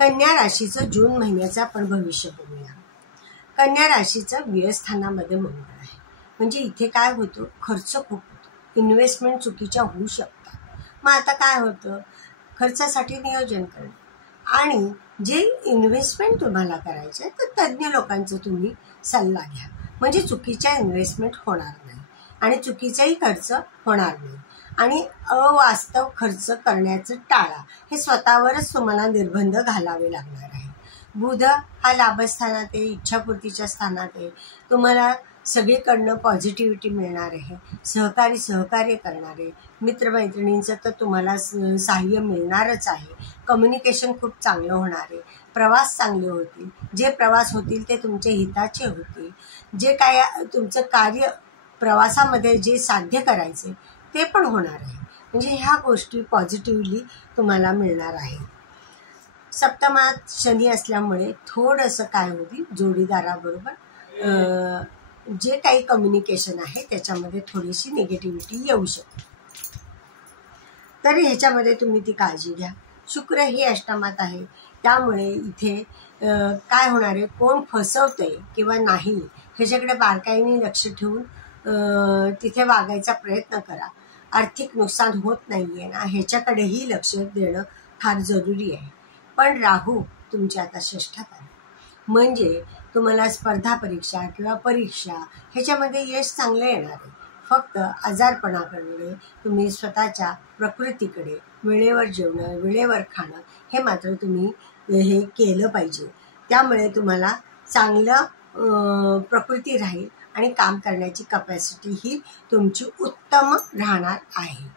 कन्या राशीचं जून महिन्याचं आपण भविष्य बघूया. कन्या राशीचं व्ययस्थानामध्ये मंगळ आहे, म्हणजे इथे काय होतं, खर्च खूप होतो, इन्व्हेस्टमेंट चुकीच्या होऊ शकतात. मग आता काय होतं, खर्चासाठी नियोजन करणं आणि जे इन्व्हेस्टमेंट तुम्हाला करायचं आहे तर तज्ज्ञ लोकांचा तुम्ही सल्ला घ्या, म्हणजे चुकीच्या इन्व्हेस्टमेंट होणार नाही आणि चुकीचाही खर्च होणार नाही आणि अवास्तव खर्च करण्याचं टाळा. हे स्वतःवरच तुम्हाला निर्बंध घालावे लागणार आहे. बुध हा लाभस्थानात आहे, इच्छापूर्तीच्या स्थानात आहे. तुम्हाला सगळीकडनं पॉझिटिव्हिटी मिळणार आहे, सहकार्य करणार आहे, मित्रमैत्रिणींचं तर तुम्हाला सहाय्य मिळणारच आहे. कम्युनिकेशन खूप चांगलं होणार आहे, प्रवास चांगले होतील, जे प्रवास होतील ते तुमचे हिताचे होतील. जे काय तुमचं कार्य प्रवासामध्ये जे साध्य करायचे ते पण होणार आहे, म्हणजे ह्या गोष्टी पॉझिटिव्हली तुम्हाला मिळणार आहे. सप्तमात शनी असल्यामुळे थोडंसं काय होईल, जोडीदाराबरोबर जे काही कम्युनिकेशन आहे त्याच्यामध्ये थोडीशी निगेटिव्हिटी येऊ शकते, तरी ह्याच्यामध्ये तुम्ही ती काळजी घ्या. शुक्र ही अष्टमात आहे, त्यामुळे इथे काय होणार आहे, कोण फसवतंय किंवा नाही ह्याच्याकडे बारकाईने लक्ष ठेवून तिथे वागायचा प्रयत्न करा. आर्थिक नुकसान होत नाही आहे ना ह्याच्याकडेही लक्ष देणं फार जरुरी आहे. पण राहू तुमच्या आता षष्ठात आहे, म्हणजे तुम्हाला स्पर्धा परीक्षा किंवा परीक्षा ह्याच्यामध्ये यश चांगलं येणार आहे. फक्त आजारपणाकडे तुम्ही स्वतःच्या प्रकृतीकडे, वेळेवर जेवणं, वेळेवर खाणं हे मात्र तुम्ही हे केलं पाहिजे. त्यामुळे तुम्हाला चांगलं प्रकृती राहील आणि काम करण्याची कपॅसिटी ही तुमची उत्तम राहणार आहे.